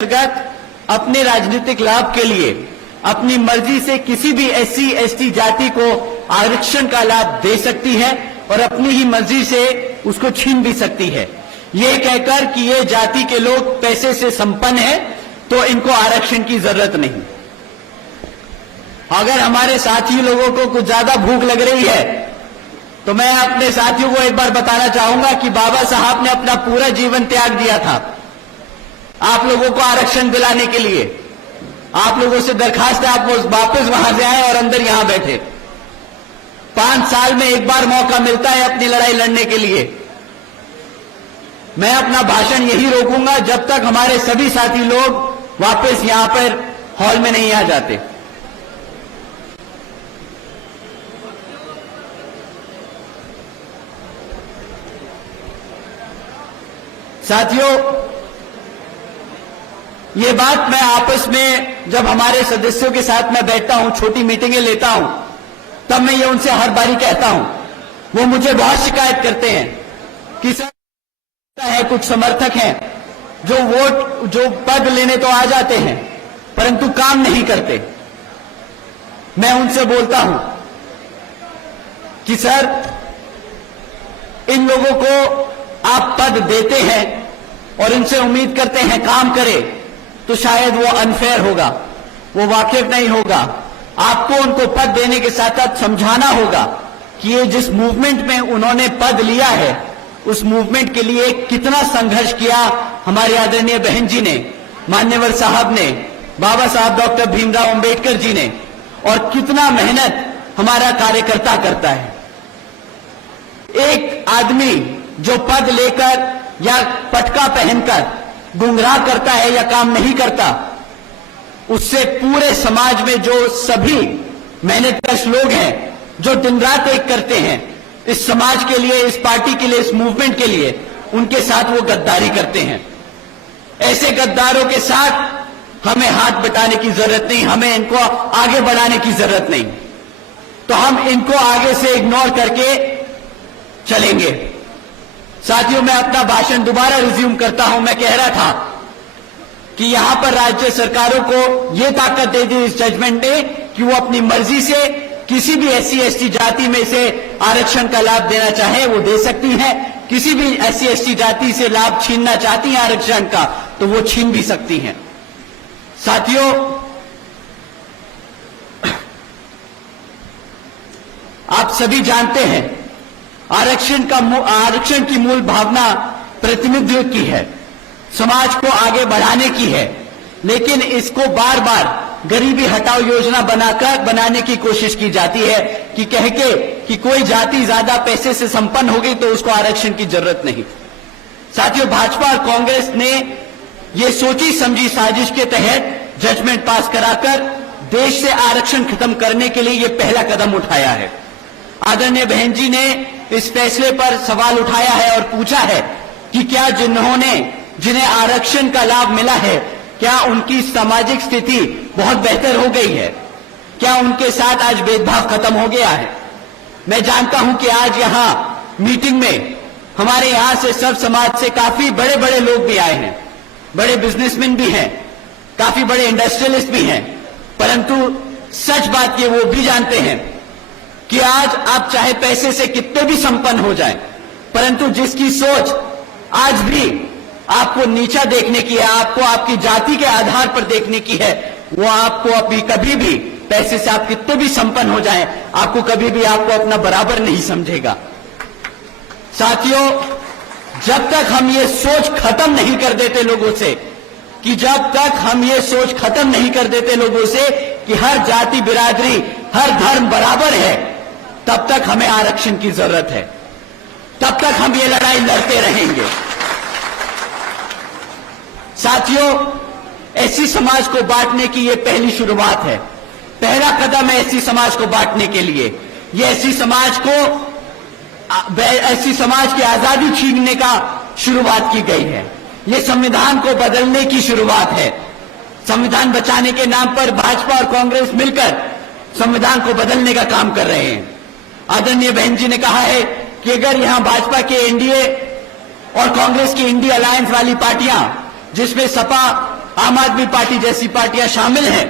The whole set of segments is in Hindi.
अंतर्गत अपने राजनीतिक लाभ के लिए अपनी मर्जी से किसी भी एससी एसटी जाति को आरक्षण का लाभ दे सकती है और अपनी ही मर्जी से उसको छीन भी सकती है। ये कहकर कि ये जाति के लोग पैसे से संपन्न है तो इनको आरक्षण की जरूरत नहीं। अगर हमारे साथी लोगों को कुछ ज्यादा भूख लग रही है तो मैं अपने साथियों को एक बार बताना चाहूंगा कि बाबा साहब ने अपना पूरा जीवन त्याग दिया था आप लोगों को आरक्षण दिलाने के लिए। आप लोगों से दरखास्त है आप वापस वहां से आए और अंदर यहां बैठे। 5 साल में एक बार मौका मिलता है अपनी लड़ाई लड़ने के लिए। मैं अपना भाषण यही रोकूंगा जब तक हमारे सभी साथी लोग वापस यहां पर हॉल में नहीं आ जाते। साथियों, ये बात मैं आपस में जब हमारे सदस्यों के साथ मैं बैठता हूं, छोटी मीटिंगें लेता हूं, तब मैं ये उनसे हर बारी कहता हूं। वो मुझे बहुत शिकायत करते हैं कि सर है कुछ समर्थक हैं जो पद लेने तो आ जाते हैं परंतु काम नहीं करते। मैं उनसे बोलता हूं कि सर इन लोगों को आप पद देते हैं और इनसे उम्मीद करते हैं काम करे तो शायद वो अनफेयर होगा, वो वाकिफ नहीं होगा। आपको उनको पद देने के साथ साथ समझाना होगा कि ये जिस मूवमेंट में उन्होंने पद लिया है उस मूवमेंट के लिए कितना संघर्ष किया हमारे आदरणीय बहन जी ने, मान्यवर साहब ने, बाबा साहब डॉक्टर भीमराव अंबेडकर जी ने, और कितना मेहनत हमारा कार्यकर्ता करता है। एक आदमी जो पद लेकर या पटका पहनकर गुमराह करता है या काम नहीं करता, उससे पूरे समाज में जो सभी मेहनतकश लोग हैं जो दिन रात एक करते हैं इस समाज के लिए, इस पार्टी के लिए, इस मूवमेंट के लिए, उनके साथ वो गद्दारी करते हैं। ऐसे गद्दारों के साथ हमें हाथ बटाने की जरूरत नहीं, हमें इनको आगे बढ़ाने की जरूरत नहीं। तो हम इनको आगे से इग्नोर करके चलेंगे। साथियों, मैं अपना भाषण दोबारा रिज्यूम करता हूं। मैं कह रहा था कि यहां पर राज्य सरकारों को यह ताकत दे दी इस जजमेंट ने कि वो अपनी मर्जी से किसी भी एससी एसटी जाति में से आरक्षण का लाभ देना चाहे वो दे सकती हैं। किसी भी एससी एसटी जाति से लाभ छीनना चाहती हैं आरक्षण का तो वो छीन भी सकती हैं। साथियों, आप सभी जानते हैं आरक्षण की मूल भावना प्रतिनिधित्व की है, समाज को आगे बढ़ाने की है, लेकिन इसको बार बार गरीबी हटाओ योजना बनाने की कोशिश की जाती है कि कह के कि कोई जाति ज्यादा पैसे से संपन्न हो गई तो उसको आरक्षण की जरूरत नहीं। साथियों, भाजपा और कांग्रेस ने ये सोची समझी साजिश के तहत जजमेंट पास कराकर देश से आरक्षण खत्म करने के लिए ये पहला कदम उठाया है। आदरणीय बहन जी ने इस फैसले पर सवाल उठाया है और पूछा है कि क्या जिन्हें आरक्षण का लाभ मिला है क्या उनकी सामाजिक स्थिति बहुत बेहतर हो गई है, क्या उनके साथ आज भेदभाव खत्म हो गया है। मैं जानता हूं कि आज यहां मीटिंग में हमारे यहां से सब समाज से काफी बड़े बड़े लोग भी आए हैं, बड़े बिजनेसमैन भी हैं, काफी बड़े इंडस्ट्रियलिस्ट भी हैं, परंतु सच बात ये वो भी जानते हैं कि आज आप चाहे पैसे से कितने भी संपन्न हो जाएं, परंतु जिसकी सोच आज भी आपको नीचा देखने की है, आपको आपकी जाति के आधार पर देखने की है, वो आपको अभी कभी भी पैसे से आप कितने भी संपन्न हो जाएं, आपको कभी भी आपको अपना बराबर नहीं समझेगा। साथियों, जब तक हम ये सोच खत्म नहीं कर देते लोगों से कि हर जाति बिरादरी हर धर्म बराबर है, तब तक हमें आरक्षण की जरूरत है, तब तक हम ये लड़ाई लड़ते रहेंगे। साथियों, एससी समाज को बांटने की ये पहली शुरुआत है, पहला कदम है एससी समाज को बांटने के लिए। ये एससी समाज की आजादी छीनने का शुरुआत की गई है, ये संविधान को बदलने की शुरुआत है। संविधान बचाने के नाम पर भाजपा और कांग्रेस मिलकर संविधान को बदलने का काम कर रहे हैं। आदरणीय बहन जी ने कहा है कि अगर यहां भाजपा के एनडीए और कांग्रेस की इंडिया अलायंस वाली पार्टियां जिसमें सपा आम आदमी पार्टी जैसी पार्टियां शामिल हैं,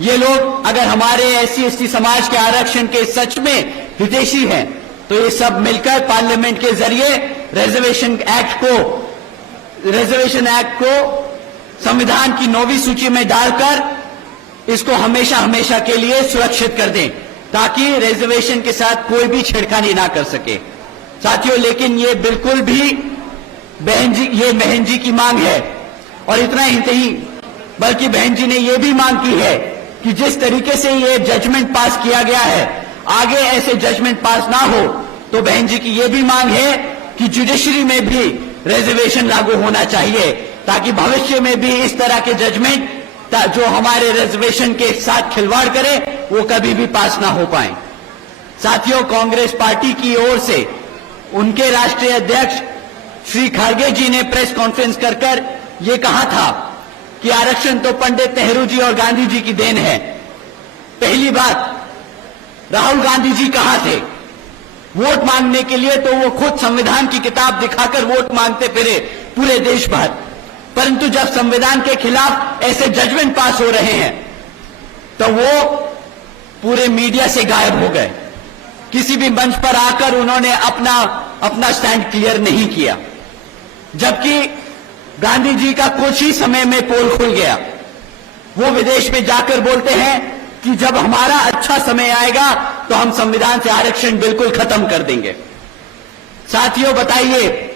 ये लोग अगर हमारे एससी एसटी समाज के आरक्षण के सच में हितैषी हैं, तो ये सब मिलकर पार्लियामेंट के जरिए रिजर्वेशन एक्ट को संविधान की 9वीं सूची में डालकर इसको हमेशा हमेशा के लिए सुरक्षित कर दें, ताकि रिजर्वेशन के साथ कोई भी छेड़खानी ना कर सके। साथियों, लेकिन ये बिल्कुल भी बहन जी की मांग है, और इतना ही नहीं बल्कि बहन जी ने ये भी मांग की है कि जिस तरीके से ये जजमेंट पास किया गया है, आगे ऐसे जजमेंट पास ना हो, तो बहन जी की ये भी मांग है कि जुडिशरी में भी रिजर्वेशन लागू होना चाहिए, ताकि भविष्य में भी इस तरह के जजमेंट जो हमारे रिजर्वेशन के साथ खिलवाड़ करे, वो कभी भी पास ना हो पाए। साथियों, कांग्रेस पार्टी की ओर से उनके राष्ट्रीय अध्यक्ष श्री खड़गे जी ने प्रेस कॉन्फ्रेंस कर ये कहा था कि आरक्षण तो पंडित नेहरू जी और गांधी जी की देन है। पहली बात, राहुल गांधी जी कहां थे वोट मांगने के लिए? तो वो खुद संविधान की किताब दिखाकर वोट मांगते फिरे पूरे देश भर, परंतु जब संविधान के खिलाफ ऐसे जजमेंट पास हो रहे हैं तो वो पूरे मीडिया से गायब हो गए। किसी भी मंच पर आकर उन्होंने अपना स्टैंड क्लियर नहीं किया, जबकि गांधी जी का कुछ ही समय में पोल खुल गया। वो विदेश में जाकर बोलते हैं कि जब हमारा अच्छा समय आएगा तो हम संविधान से आरक्षण बिल्कुल खत्म कर देंगे। साथियों, बताइए,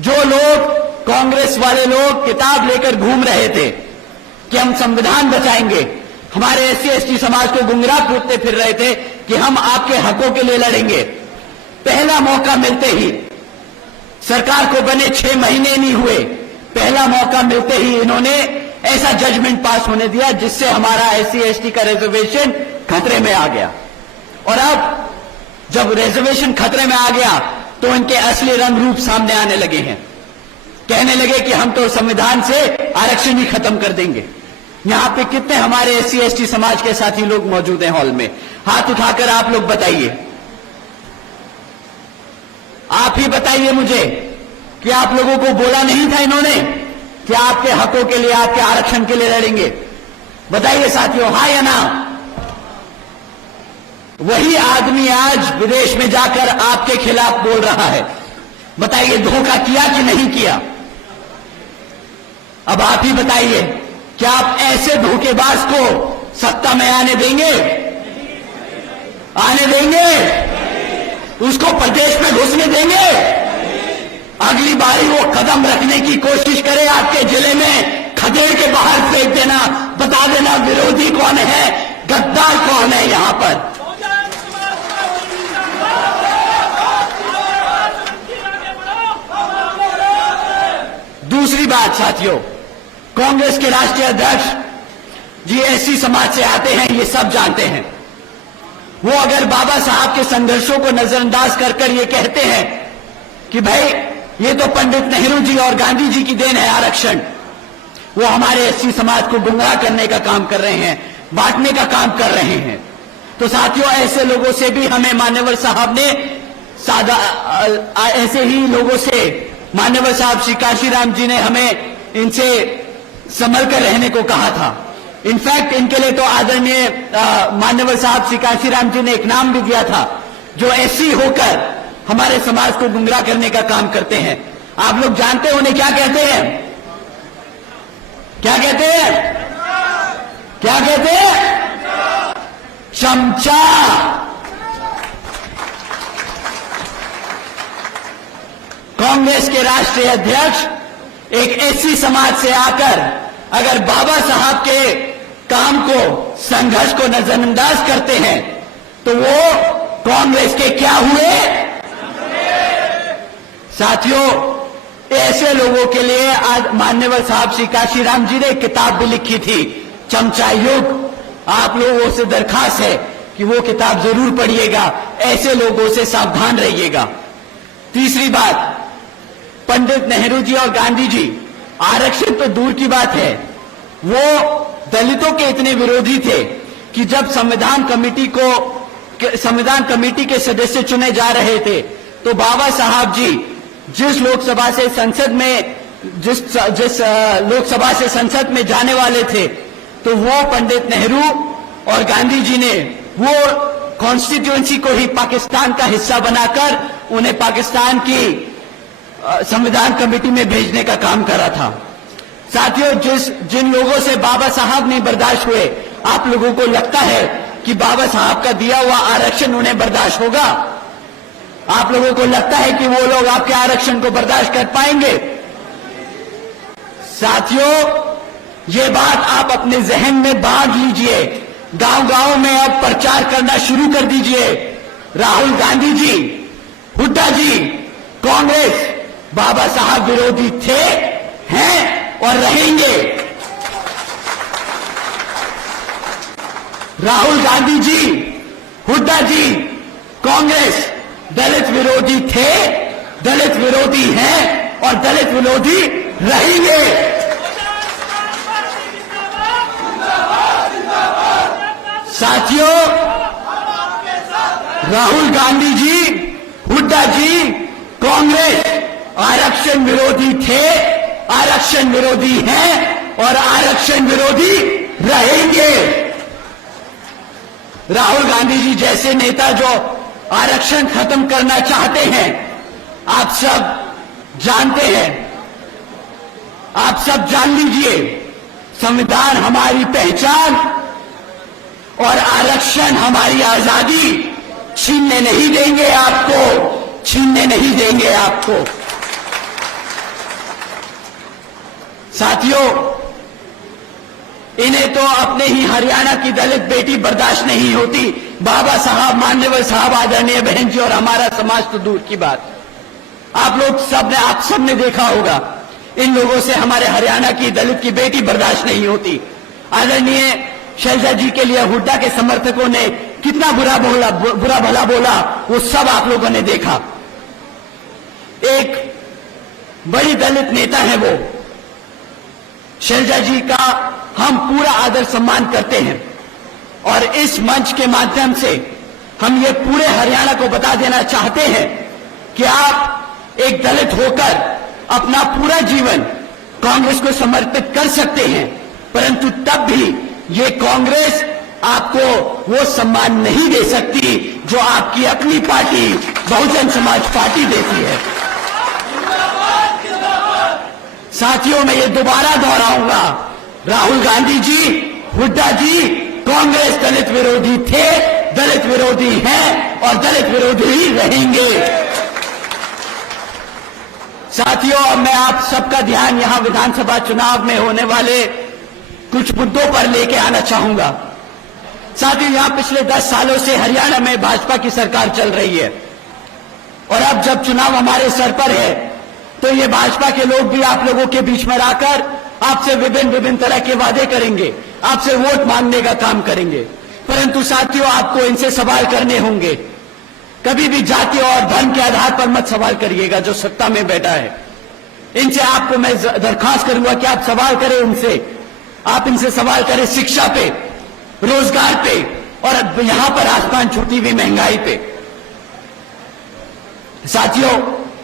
जो लोग कांग्रेस वाले लोग किताब लेकर घूम रहे थे कि हम संविधान बचाएंगे, हमारे एससी एसटी समाज को गुमराह पूछते फिर रहे थे कि हम आपके हकों के लिए लड़ेंगे, पहला मौका मिलते ही, सरकार को बने 6 महीने नहीं हुए, पहला मौका मिलते ही इन्होंने ऐसा जजमेंट पास होने दिया जिससे हमारा एससी एसटी का रिजर्वेशन खतरे में आ गया। और अब जब रिजर्वेशन खतरे में आ गया तो इनके असली रंग रूप सामने आने लगे हैं। कहने लगे कि हम तो संविधान से आरक्षण ही खत्म कर देंगे। यहां पे कितने हमारे एससी एसटी समाज के साथी लोग मौजूद हैं हॉल में? हाथ उठाकर आप लोग बताइए, आप ही बताइए मुझे कि आप लोगों को बोला नहीं था इन्होंने कि आपके हकों के लिए, आपके आरक्षण के लिए लड़ेंगे? बताइए साथियों, हाँ या ना? वही आदमी आज विदेश में जाकर आपके खिलाफ बोल रहा है। बताइए, धोखा किया कि नहीं किया? अब आप ही बताइए, क्या आप ऐसे धोखेबाज को सत्ता में आने देंगे? आने देंगे? उसको प्रदेश में घुसने देंगे? अगली बारी वो कदम रखने की कोशिश करे आपके जिले में, खदेड़ के बाहर फेंक देना, बता देना विरोधी कौन है, गद्दार कौन है यहां पर। दूसरी बात साथियों, कांग्रेस के राष्ट्रीय अध्यक्ष जी एससी समाज से आते हैं, ये सब जानते हैं। वो अगर बाबा साहब के संघर्षों को नजरअंदाज कर ये कहते हैं कि भाई ये तो पंडित नेहरू जी और गांधी जी की देन है आरक्षण, वो हमारे एससी समाज को गुमराह करने का काम कर रहे हैं, बांटने का काम कर रहे हैं, तो साथियों ऐसे लोगों से भी हमें मान्यवर साहब ने ऐसे ही लोगों से मान्यवर साहब श्री काशीराम जी ने हमें इनसे संभल कर रहने को कहा था। इनफैक्ट इनके लिए तो आदरणीय मान्यवर साहब श्री काशीराम जी ने एक नाम भी दिया था, जो एससी होकर हमारे समाज को गुमराह करने का काम करते हैं। आप लोग जानते हैं उन्हें क्या कहते हैं? क्या कहते हैं? क्या कहते हैं? चमचा। कांग्रेस के राष्ट्रीय अध्यक्ष एक एससी समाज से आकर अगर बाबा साहब के काम को, संघर्ष को नजरअंदाज करते हैं तो वो कांग्रेस के क्या हुए? साथियों, ऐसे लोगों के लिए आज मान्यवर साहब श्री काशीराम जी ने किताब भी लिखी थी, चमचा युग। आप लोगों से दरखास्त है कि वो किताब जरूर पढ़िएगा, ऐसे लोगों से सावधान रहिएगा। तीसरी बात, पंडित नेहरू जी और गांधी जी आरक्षण तो दूर की बात है, वो दलितों के इतने विरोधी थे कि जब संविधान कमेटी के सदस्य चुने जा रहे थे तो बाबा साहब जी जिस लोकसभा से संसद में जिस लोकसभा से संसद में जाने वाले थे, तो वो पंडित नेहरू और गांधी जी ने वो कॉन्स्टिट्यूएंसी को ही पाकिस्तान का हिस्सा बनाकर उन्हें पाकिस्तान की संविधान कमेटी में भेजने का काम करा था। साथियों, जिन लोगों से बाबा साहब नहीं बर्दाश्त हुए, आप लोगों को लगता है कि बाबा साहब का दिया हुआ आरक्षण उन्हें बर्दाश्त होगा? आप लोगों को लगता है कि वो लोग आपके आरक्षण को बर्दाश्त कर पाएंगे? साथियों, ये बात आप अपने जहन में बांध लीजिए। गांव-गांव में अब प्रचार करना शुरू कर दीजिए। राहुल गांधी जी, हुड्डा जी, कांग्रेस बाबा साहब विरोधी थे, हैं और रहेंगे। राहुल गांधी जी, हुड्डा जी, कांग्रेस दलित विरोधी थे, दलित विरोधी हैं और दलित विरोधी रहेंगे। साथियों, राहुल गांधी जी, हुड्डा जी, कांग्रेस आरक्षण विरोधी थे, आरक्षण विरोधी हैं और आरक्षण विरोधी रहेंगे। राहुल गांधी जी जैसे नेता जो आरक्षण खत्म करना चाहते हैं, आप सब जानते हैं, आप सब जान लीजिए, संविधान हमारी पहचान और आरक्षण हमारी आजादी छीनने नहीं देंगे आपको, छीनने नहीं देंगे आपको। साथियों, इन्हें तो अपने ही हरियाणा की दलित बेटी बर्दाश्त नहीं होती। बाबा साहब, माननीय साहब, आदरणीय बहन जी और हमारा समाज तो दूर की बात। आप सब ने देखा होगा, इन लोगों से हमारे हरियाणा की दलित की बेटी बर्दाश्त नहीं होती। आदरणीय शैलजा जी के लिए हुड्डा के समर्थकों ने कितना बुरा भला बोला, वो सब आप लोगों ने देखा। एक बड़ी दलित नेता है वो, शैलजा जी का हम पूरा आदर सम्मान करते हैं और इस मंच के माध्यम से हम ये पूरे हरियाणा को बता देना चाहते हैं कि आप एक दलित होकर अपना पूरा जीवन कांग्रेस को समर्पित कर सकते हैं, परंतु तब भी ये कांग्रेस आपको वो सम्मान नहीं दे सकती जो आपकी अपनी पार्टी बहुजन समाज पार्टी देती है। साथियों, मैं ये दोबारा दोहराऊंगा, राहुल गांधी जी, हुड्डा जी, कांग्रेस दलित विरोधी थे, दलित विरोधी हैं और दलित विरोधी ही रहेंगे। साथियों, अब मैं आप सबका ध्यान यहां विधानसभा चुनाव में होने वाले कुछ मुद्दों पर लेके आना चाहूंगा। साथियों, यहां पिछले 10 सालों से हरियाणा में भाजपा की सरकार चल रही है और अब जब चुनाव हमारे सर पर है तो ये भाजपा के लोग भी आप लोगों के बीच में आकर आपसे विभिन्न तरह के वादे करेंगे, आपसे वोट मांगने का काम करेंगे, परंतु साथियों, आपको इनसे सवाल करने होंगे। कभी भी जाति और धर्म के आधार पर मत सवाल करिएगा जो सत्ता में बैठा है। इनसे आपको मैं दरखास्त करूंगा कि आप सवाल करें उनसे, आप इनसे सवाल करें शिक्षा पे, रोजगार पे और यहां पर आसमान छूटी हुई महंगाई पे। साथियों,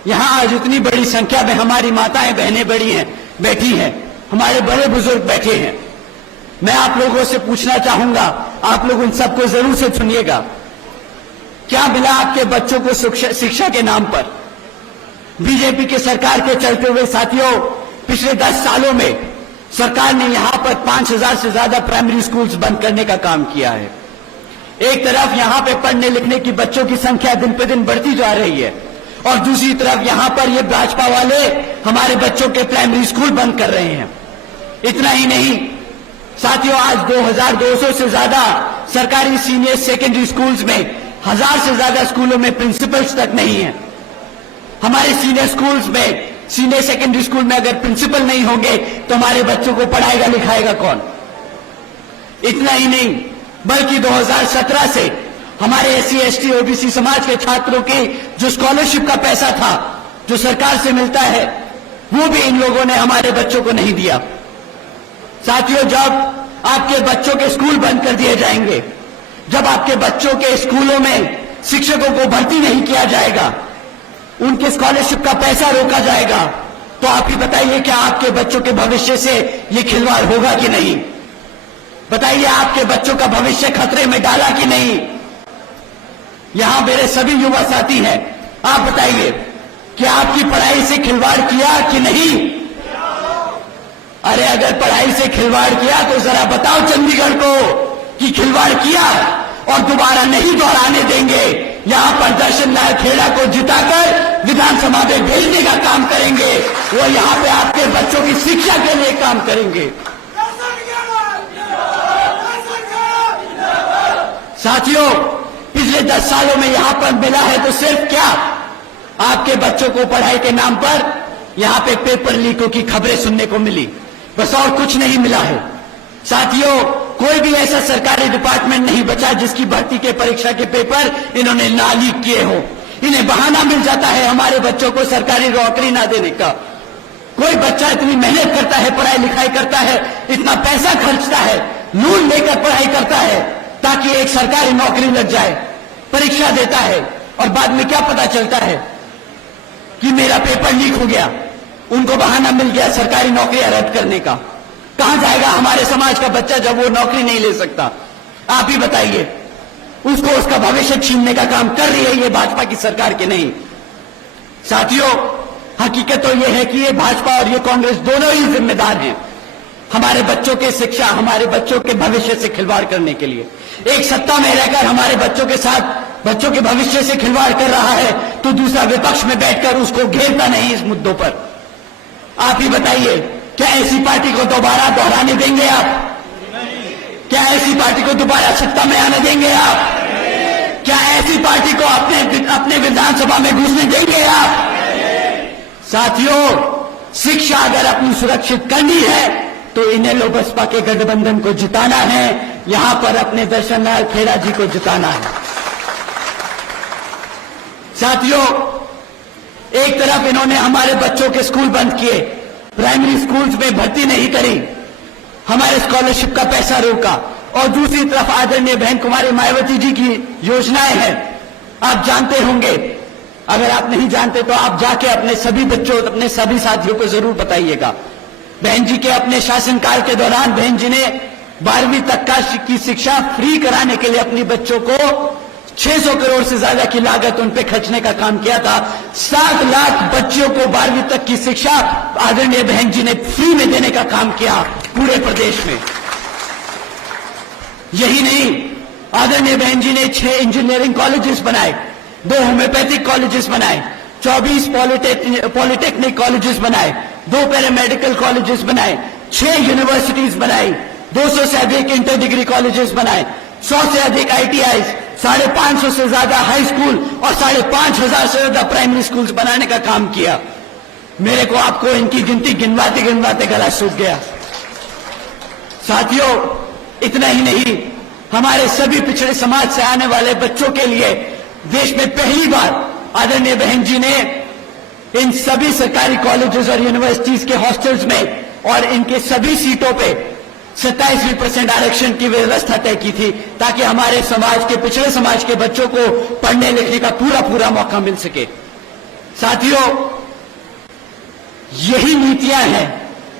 यहां आज इतनी बड़ी संख्या में हमारी माताएं बहनें बैठी हैं, हमारे बड़े बुजुर्ग बैठे हैं। मैं आप लोगों से पूछना चाहूंगा, आप लोग उन सबको जरूर से सुनिएगा, क्या मिला आपके बच्चों को शिक्षा के नाम पर? बीजेपी के सरकार के चलते हुए साथियों, पिछले 10 सालों में सरकार ने यहां पर 5000 से ज्यादा प्राइमरी स्कूल्स बंद करने का काम किया है। एक तरफ यहां पे पढ़ने लिखने की बच्चों की संख्या दिन पे दिन बढ़ती जा रही है और दूसरी तरफ यहां पर ये भाजपा वाले हमारे बच्चों के प्राइमरी स्कूल बंद कर रहे हैं। इतना ही नहीं साथियों, आज 2200 से ज्यादा सरकारी सीनियर सेकेंडरी स्कूल्स में 1000 से ज्यादा स्कूलों में प्रिंसिपल्स तक नहीं है। हमारे सीनियर स्कूल्स में, सीनियर सेकेंडरी स्कूल में अगर प्रिंसिपल नहीं होंगे तो हमारे बच्चों को पढ़ाएगा लिखाएगा कौन? इतना ही नहीं, बल्कि 2017 से हमारे एससी एसटी ओबीसी समाज के छात्रों की जो स्कॉलरशिप का पैसा था जो सरकार से मिलता है, वो भी इन लोगों ने हमारे बच्चों को नहीं दिया। साथियों, जब आपके बच्चों के स्कूल बंद कर दिए जाएंगे, जब आपके बच्चों के स्कूलों में शिक्षकों को भर्ती नहीं किया जाएगा, उनके स्कॉलरशिप का पैसा रोका जाएगा, तो आप ही बताइए क्या आपके बच्चों के भविष्य से ये खिलवाड़ होगा कि नहीं? बताइए आपके बच्चों का भविष्य खतरे में डाला कि नहीं? यहां मेरे सभी युवा साथी हैं, आप बताइए कि आपकी पढ़ाई से खिलवाड़ किया कि नहीं? अरे अगर पढ़ाई से खिलवाड़ किया तो जरा बताओ चंडीगढ़ को कि खिलवाड़ किया, और दोबारा नहीं दोहराने देंगे। यहां पर दर्शन लाल खेड़ा को जिताकर विधानसभा में भेजने का काम करेंगे। वो यहां पे आपके बच्चों की शिक्षा के लिए काम करेंगे। साथियों, पिछले 10 सालों में यहां पर मिला है तो सिर्फ क्या, आपके बच्चों को पढ़ाई के नाम पर यहां पे पेपर लीकों की खबरें सुनने को मिली, बस और कुछ नहीं मिला है। साथियों, कोई भी ऐसा सरकारी डिपार्टमेंट नहीं बचा जिसकी भर्ती के परीक्षा के पेपर इन्होंने ना लीक किए हो। इन्हें बहाना मिल जाता है हमारे बच्चों को सरकारी नौकरी ना देने का। कोई बच्चा इतनी मेहनत करता है, पढ़ाई लिखाई करता है, इतना पैसा खर्चता है, लोन लेकर पढ़ाई करता है ताकि एक सरकारी नौकरी लग जाए, परीक्षा देता है और बाद में क्या पता चलता है कि मेरा पेपर लीक हो गया, उनको बहाना मिल गया सरकारी नौकरियां रद्द करने का। कहां जाएगा हमारे समाज का बच्चा जब वो नौकरी नहीं ले सकता? आप ही बताइए। उसको उसका भविष्य छीनने का काम कर रही है ये भाजपा की सरकार के नहीं। साथियों, हकीकत तो ये है कि ये भाजपा और ये कांग्रेस दोनों ही जिम्मेदार हैं हमारे बच्चों के शिक्षा, हमारे बच्चों के भविष्य से खिलवाड़ करने के लिए। एक सत्ता में रहकर हमारे बच्चों के साथ बच्चों के भविष्य से खिलवाड़ कर रहा है तो दूसरा विपक्ष में बैठकर उसको घेरता नहीं इस मुद्दों पर। आप ही बताइए, क्या ऐसी पार्टी को दोबारा दोहराने देंगे आप? क्या ऐसी पार्टी को दोबारा सत्ता में आने देंगे आप? क्या ऐसी पार्टी को अपने विधानसभा में घुसने देंगे आप? साथियों, शिक्षा अगर अपनी सुरक्षित करनी है तो इन्हें लो बसपा के गठबंधन को जिताना है, यहां पर अपने दर्शन लाल खेड़ा जी को जिताना है। साथियों, एक तरफ इन्होंने हमारे बच्चों के स्कूल बंद किए, प्राइमरी स्कूल्स में भर्ती नहीं करी, हमारे स्कॉलरशिप का पैसा रोका, और दूसरी तरफ आदरणीय बहन कुमारी मायावती जी की योजनाएं हैं। आप जानते होंगे, अगर आप नहीं जानते तो आप जाके अपने सभी बच्चों, अपने सभी साथियों को जरूर बताइएगा। बहन जी के अपने शासनकाल के दौरान बहन जी ने 12वीं तक की शिक्षा फ्री कराने के लिए अपने बच्चों को 600 करोड़ से ज्यादा की लागत उन पे खर्चने का काम किया था। 7 लाख बच्चों को 12वीं तक की शिक्षा आदरणीय बहन जी ने फ्री में देने का काम किया पूरे प्रदेश में। यही नहीं, आदरणीय बहन जी ने 6 इंजीनियरिंग कॉलेजेस बनाए, 2 होम्योपैथिक कॉलेजेस बनाए, 24 पॉलिटेक्निक कॉलेजेस बनाए, 2 पैरामेडिकल कॉलेजेस बनाए, 6 यूनिवर्सिटीज बनाई, 200 से अधिक इंटर डिग्री कॉलेजेस बनाए, 100 से अधिक ITIs, 550 से ज्यादा हाई स्कूल और 5,500 से ज्यादा प्राइमरी स्कूल्स बनाने का काम किया। मेरे को आपको इनकी गिनती गिनवाते गिनवाते गला सूख गया। साथियों, इतना ही नहीं, हमारे सभी पिछड़े समाज से आने वाले बच्चों के लिए देश में पहली बार आदरणीय बहन जी ने इन सभी सरकारी कॉलेजेस और यूनिवर्सिटीज के हॉस्टल्स में और इनके सभी सीटों पे 27% आरक्षण की व्यवस्था तय की थी ताकि हमारे समाज के, पिछड़े समाज के बच्चों को पढ़ने लिखने का पूरा पूरा मौका मिल सके। साथियों, यही नीतियां हैं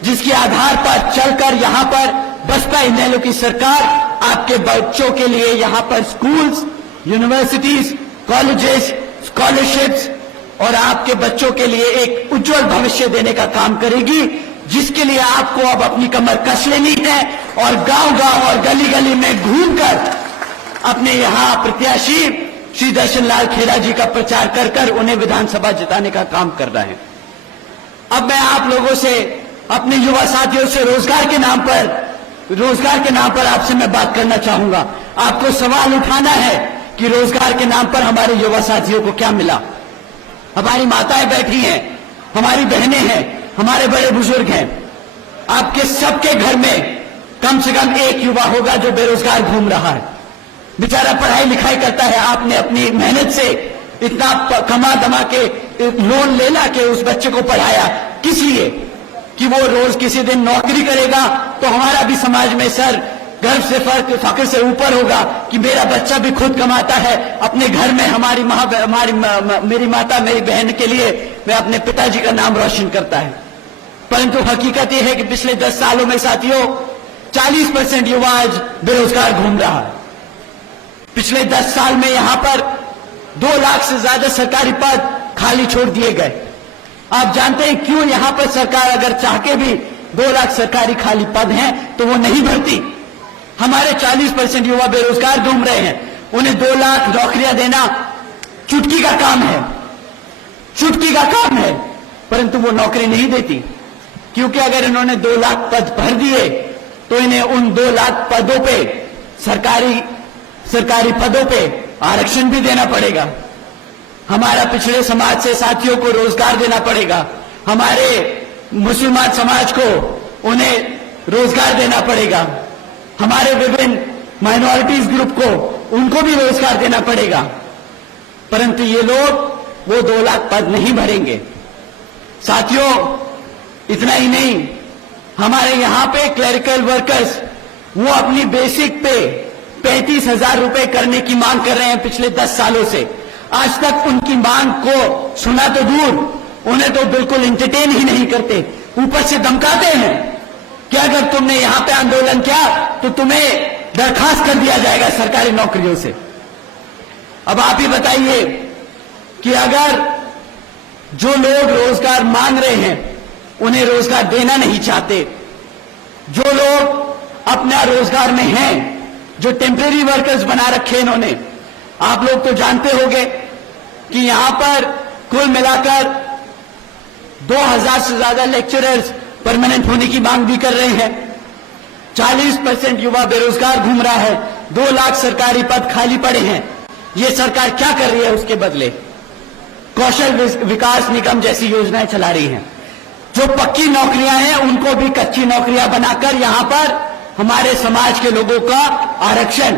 जिसके आधार पर चलकर यहां पर बसपा इनेलो की सरकार आपके बच्चों के लिए यहां पर स्कूल्स, यूनिवर्सिटीज, कॉलेजेस, स्कॉलरशिप्स और आपके बच्चों के लिए एक उज्जवल भविष्य देने का काम करेगी, जिसके लिए आपको अब अपनी कमर कस लेनी है और गांव-गांव और गली-गली में घूमकर अपने यहां प्रत्याशी श्री दर्शन लाल खेड़ा जी का प्रचार कर कर उन्हें विधानसभा जिताने का काम कर रहे हैं। अब मैं आप लोगों से, अपने युवा साथियों से रोजगार के नाम पर आपसे मैं बात करना चाहूंगा। आपको सवाल उठाना है कि रोजगार के नाम पर हमारे युवा साथियों को क्या मिला। हमारी माताएं बैठी हैं, हमारी बहनें हैं, हमारे बड़े बुजुर्ग हैं। आपके सबके घर में कम से कम एक युवा होगा जो बेरोजगार घूम रहा है, बेचारा पढ़ाई लिखाई करता है। आपने अपनी मेहनत से इतना कमा दमा के लोन लेना के उस बच्चे को पढ़ाया, किस लिए? कि वो रोज किसी दिन नौकरी करेगा तो हमारा भी समाज में सर गर्व से फख्र से ऊपर होगा कि मेरा बच्चा भी खुद कमाता है, अपने घर में मेरी माता, मेरी बहन के लिए मैं अपने पिताजी का नाम रोशन करता है। परंतु हकीकत यह है कि पिछले 10 सालों में साथियों 40% युवा आज बेरोजगार घूम रहा है। पिछले 10 साल में यहां पर 2 लाख से ज्यादा सरकारी पद खाली छोड़ दिए गए। आप जानते हैं क्यों यहां पर सरकार अगर चाह के भी 2 लाख सरकारी खाली पद हैं तो वो नहीं भरती। हमारे 40% युवा बेरोजगार घूम रहे हैं, उन्हें 2 लाख नौकरियां देना चुटकी का काम है, चुटकी का काम है, परंतु वो नौकरी नहीं देती, क्योंकि अगर इन्होंने 2 लाख पद भर दिए तो इन्हें उन 2 लाख पदों पे सरकारी पदों पे आरक्षण भी देना पड़ेगा। हमारा पिछड़े समाज से साथियों को रोजगार देना पड़ेगा, हमारे मुसलमान समाज को उन्हें रोजगार देना पड़ेगा, हमारे विभिन्न माइनॉरिटीज ग्रुप को उनको भी रोजगार देना पड़ेगा, परंतु ये लोग वो 2 लाख पद नहीं भरेंगे। साथियों, इतना ही नहीं, हमारे यहां पे क्लरिकल वर्कर्स वो अपनी बेसिक पे 35,000 रुपए करने की मांग कर रहे हैं पिछले 10 सालों से। आज तक उनकी मांग को सुना तो दूर, उन्हें तो बिल्कुल एंटरटेन ही नहीं करते, ऊपर से धमकाते हैं कि अगर तुमने यहां पे आंदोलन किया तो तुम्हें बर्खास्त कर दिया जाएगा सरकारी नौकरियों से। अब आप ही बताइए कि अगर जो लोग रोजगार मांग रहे हैं उन्हें रोजगार देना नहीं चाहते, जो लोग अपना रोजगार में हैं, जो टेम्परेरी वर्कर्स बना रखे इन्होंने, आप लोग तो जानते होंगे कि यहां पर कुल मिलाकर 2000 से ज्यादा लेक्चरर्स परमानेंट होने की मांग भी कर रहे हैं। 40% युवा बेरोजगार घूम रहा है, 2 लाख सरकारी पद खाली पड़े हैं। ये सरकार क्या कर रही है उसके बदले? कौशल विकास निगम जैसी योजनाएं चला रही हैं। जो पक्की नौकरियां हैं उनको भी कच्ची नौकरियां बनाकर यहां पर हमारे समाज के लोगों का आरक्षण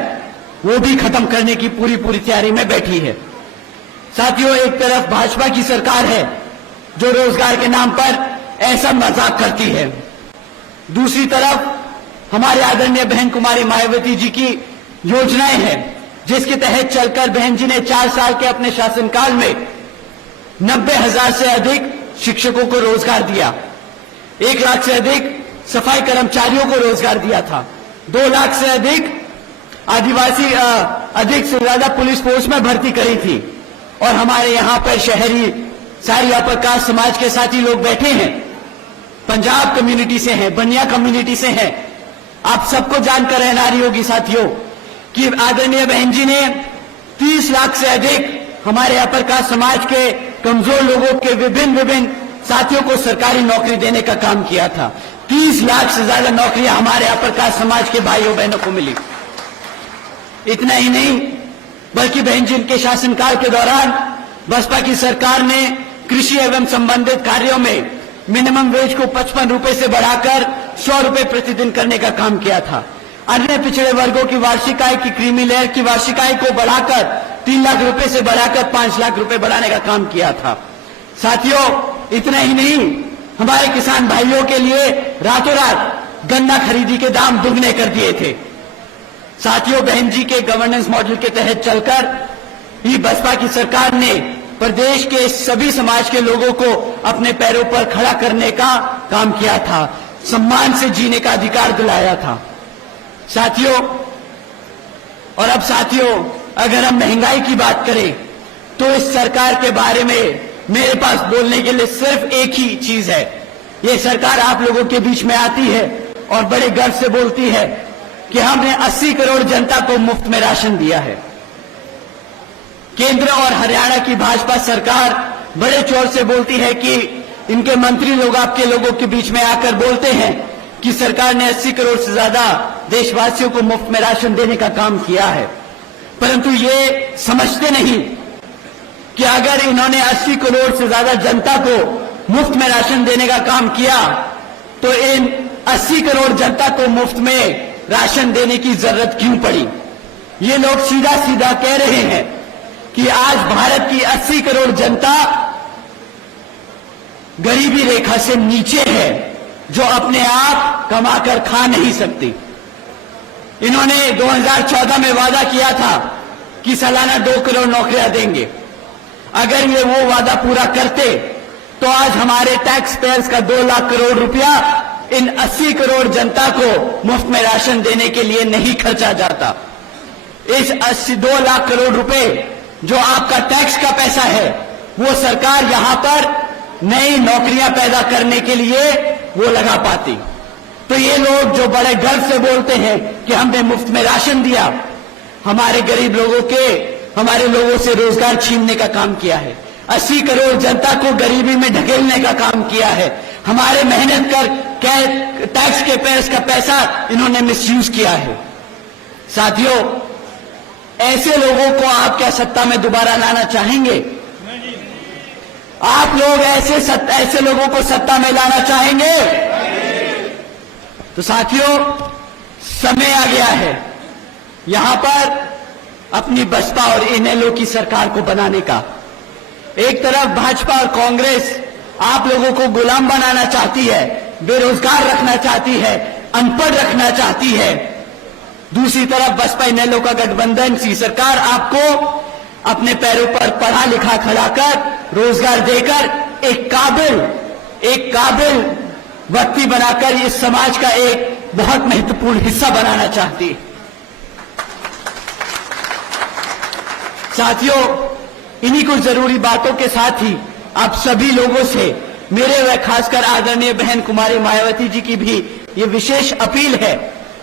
वो भी खत्म करने की पूरी तैयारी में बैठी है। साथियों, एक तरफ भाजपा की सरकार है जो रोजगार के नाम पर ऐसा मजाक करती है, दूसरी तरफ हमारे आदरणीय बहन कुमारी मायावती जी की योजनाएं हैं जिसके तहत चलकर बहन जी ने 4 साल के अपने शासनकाल में 90,000 से अधिक शिक्षकों को रोजगार दिया, 1 लाख से अधिक सफाई कर्मचारियों को रोजगार दिया था, 2 लाख से अधिक आदिवासी अधिक से ज्यादा पुलिस फोर्स में भर्ती करी थी। और हमारे यहां पर शहरी सारी अपर कास्ट समाज के साथी लोग बैठे हैं, पंजाब कम्युनिटी से हैं, बनिया कम्युनिटी से हैं। आप सबको जानकर हैरानी होगी साथियों कि आदरणीय बहन जी ने 30 लाख से अधिक हमारे अपर कास्ट समाज के कमजोर लोगों के विभिन्न साथियों को सरकारी नौकरी देने का काम किया था। 30 लाख से ज्यादा नौकरियां हमारे अपर कास्ट समाज के भाइयों बहनों को मिली। इतना ही नहीं, बल्कि बहन जी के शासनकाल के दौरान बसपा की सरकार ने कृषि एवं संबंधित कार्यों में मिनिमम वेज को 55 रुपए से बढ़ाकर 100 रुपए प्रतिदिन करने का काम किया था। अन्य पिछड़े वर्गों की वार्षिक आय की क्रीमी लेयर की वार्षिक आय को बढ़ाकर 3 लाख रुपए से बढ़ाकर 5 लाख रुपए बढ़ाने का काम किया था। साथियों, इतना ही नहीं, हमारे किसान भाइयों के लिए रातों रात गन्ना खरीदी के दाम दुगने कर दिए थे। साथियों, बहन जी के गवर्नेंस मॉडल के तहत चलकर ही बसपा की सरकार ने प्रदेश के सभी समाज के लोगों को अपने पैरों पर खड़ा करने का काम किया था, सम्मान से जीने का अधिकार दिलाया था। साथियों, और अब साथियों, अगर हम महंगाई की बात करें तो इस सरकार के बारे में मेरे पास बोलने के लिए सिर्फ एक ही चीज है। ये सरकार आप लोगों के बीच में आती है और बड़े गर्व से बोलती है कि हमने 80 करोड़ जनता को मुफ्त में राशन दिया है। केंद्र और हरियाणा की भाजपा सरकार बड़े जोर से बोलती है कि इनके मंत्री लोग आपके लोगों के बीच में आकर बोलते हैं कि सरकार ने 80 करोड़ से ज्यादा देशवासियों को मुफ्त में राशन देने का काम किया है, परंतु ये समझते नहीं कि अगर इन्होंने 80 करोड़ से ज्यादा जनता को मुफ्त में राशन देने का काम किया तो इन 80 करोड़ जनता को मुफ्त में राशन देने की जरूरत क्यों पड़ी? ये लोग सीधा सीधा कह रहे हैं कि आज भारत की 80 करोड़ जनता गरीबी रेखा से नीचे है, जो अपने आप कमाकर खा नहीं सकती। इन्होंने 2014 में वादा किया था कि सालाना 2 करोड़ नौकरियां देंगे। अगर ये वो वादा पूरा करते तो आज हमारे टैक्स पेयर्स का 2 लाख करोड़ रुपया इन 80 करोड़ जनता को मुफ्त में राशन देने के लिए नहीं खर्चा जाता। इस 2 लाख करोड़ रुपए जो आपका टैक्स का पैसा है, वो सरकार यहां पर नई नौकरियां पैदा करने के लिए वो लगा पाती। तो ये लोग जो बड़े गर्व से बोलते हैं कि हमने मुफ्त में राशन दिया, हमारे गरीब लोगों के, हमारे लोगों से रोजगार छीनने का काम किया है। 80 करोड़ जनता को गरीबी में ढकेलने का काम किया है। हमारे मेहनत कर टैक्स के पेयर्स का पैसा इन्होंने मिसयूज किया है। साथियों, ऐसे लोगों को आप क्या सत्ता में दोबारा लाना चाहेंगे? आप लोग ऐसे लोगों को सत्ता में लाना चाहेंगे? तो साथियों, समय आ गया है यहां पर अपनी बसपा और इनेलो की सरकार को बनाने का। एक तरफ भाजपा और कांग्रेस आप लोगों को गुलाम बनाना चाहती है, बेरोजगार रखना चाहती है, अनपढ़ रखना चाहती है। दूसरी तरफ बसपा इनेलो का गठबंधन सी सरकार आपको अपने पैरों पर पढ़ा लिखा खड़ा कर, रोजगार देकर एक काबिल व्यक्ति बनाकर इस समाज का एक बहुत महत्वपूर्ण हिस्सा बनाना चाहती है। साथियों, इन्हीं कुछ जरूरी बातों के साथ ही आप सभी लोगों से मेरे व खासकर आदरणीय बहन कुमारी मायावती जी की भी ये विशेष अपील है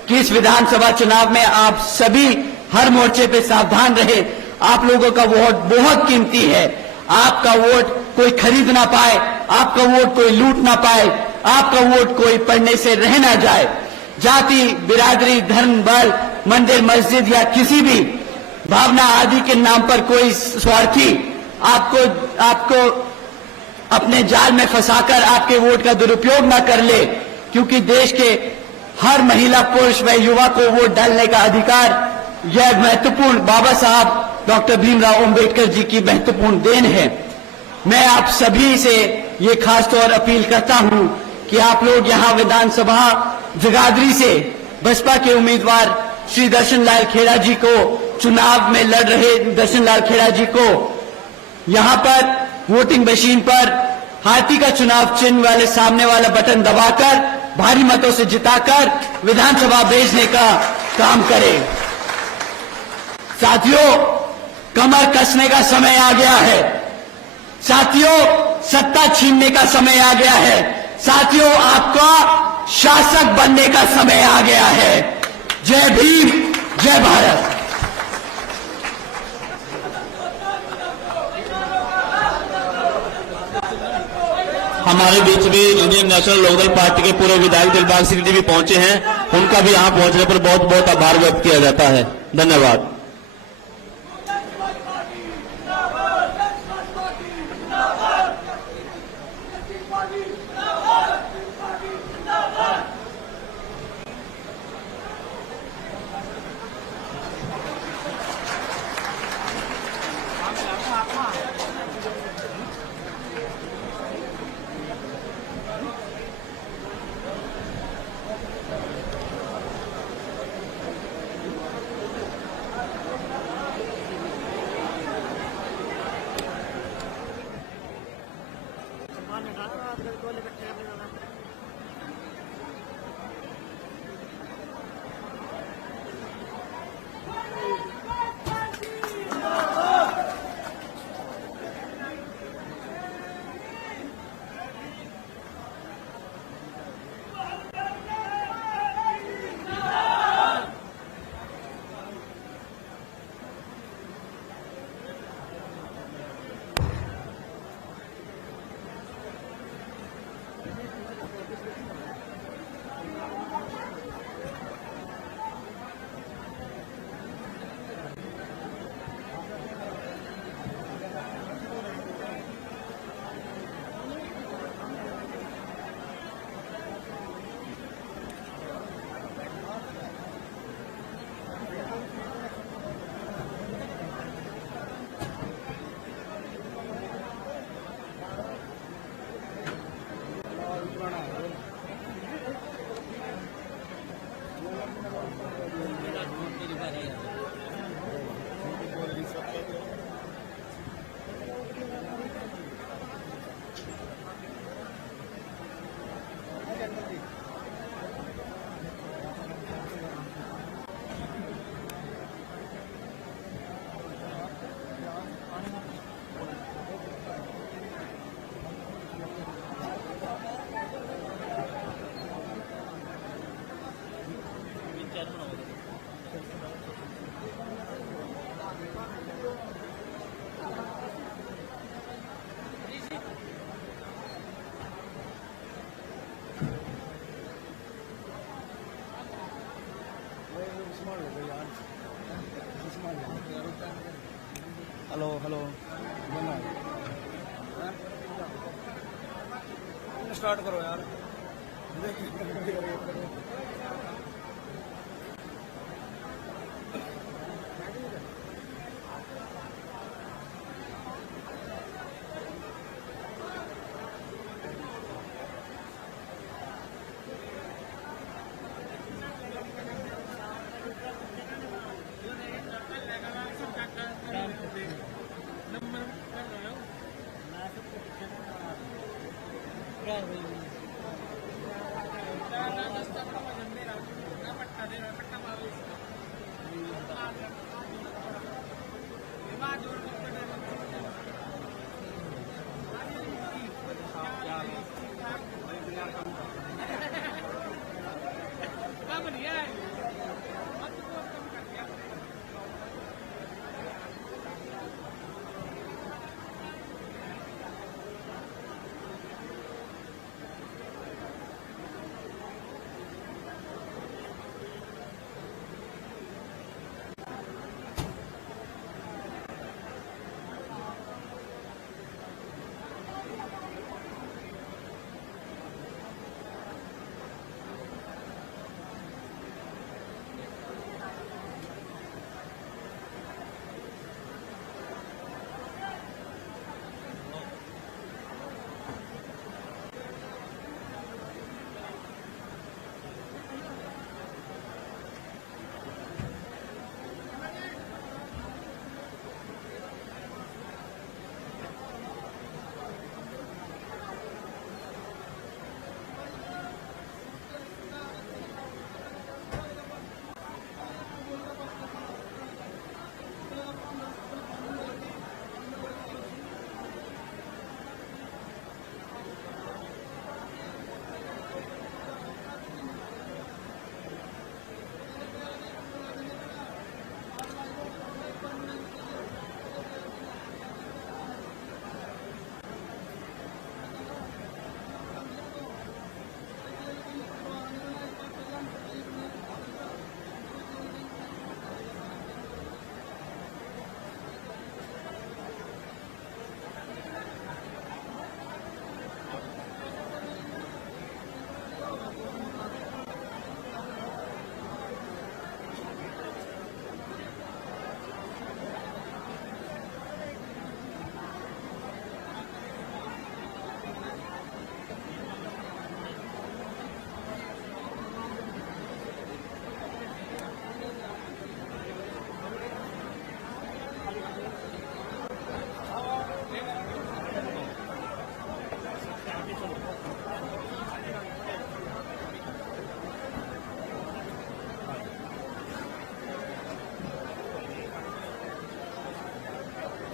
कि इस विधानसभा चुनाव में आप सभी हर मोर्चे पे सावधान रहे। आप लोगों का वोट बहुत कीमती है। आपका वोट कोई खरीद ना पाए, आपका वोट कोई लूट ना पाए, आपका वोट कोई पढ़ने से रह ना जाए। जाति, बिरादरी, धर्म, बल, मंदिर, मस्जिद या किसी भी भावना आदि के नाम पर कोई स्वार्थी आपको अपने जाल में फंसाकर आपके वोट का दुरुपयोग न कर ले, क्योंकि देश के हर महिला, पुरुष व युवा को वोट डालने का अधिकार यह महत्वपूर्ण बाबा साहब डॉक्टर भीमराव अंबेडकर जी की महत्वपूर्ण देन है। मैं आप सभी से ये खास तौर अपील करता हूं कि आप लोग यहां विधानसभा जगाधरी से बसपा के उम्मीदवार श्री दर्शन लाल खेड़ा जी को, चुनाव में लड़ रहे दर्शन लाल खेड़ा जी को यहां पर वोटिंग मशीन पर हाथी का चुनाव चिन्ह वाले सामने वाला बटन दबाकर भारी मतों से जिताकर विधानसभा भेजने का काम करें। साथियों, कमर कसने का समय आ गया है। साथियों, सत्ता छीनने का समय आ गया है। साथियों, आपका शासक बनने का समय आ गया है। जय भीम, जय भारत। हमारे बीच भी इंडियन नेशनल लोकदल पार्टी के पूर्व विधायक दिलबाग सिंह जी भी पहुंचे हैं। उनका भी यहां पहुंचने पर बहुत बहुत आभार व्यक्त किया जाता है। धन्यवाद। हेलो हेलो स्टार्ट करो यार।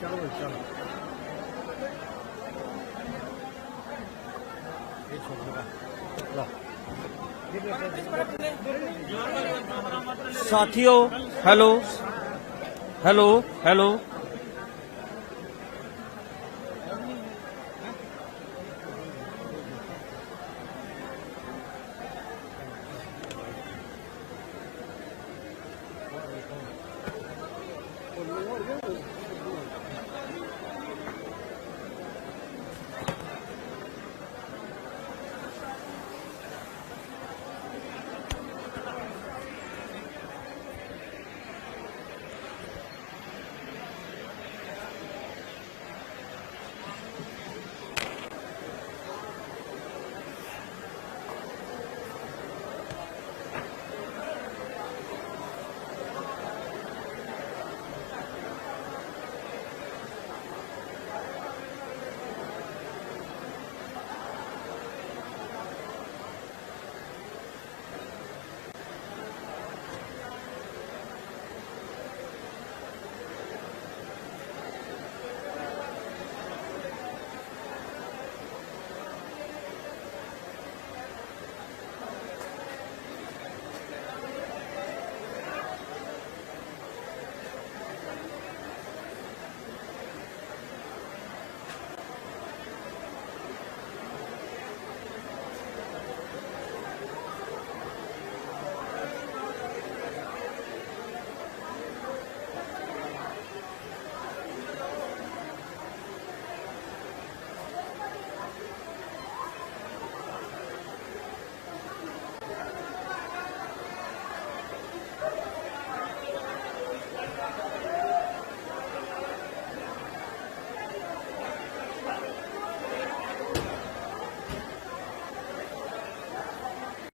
चलो चलो ये छोड़ दो। साथियों हेलो हेलो हेलो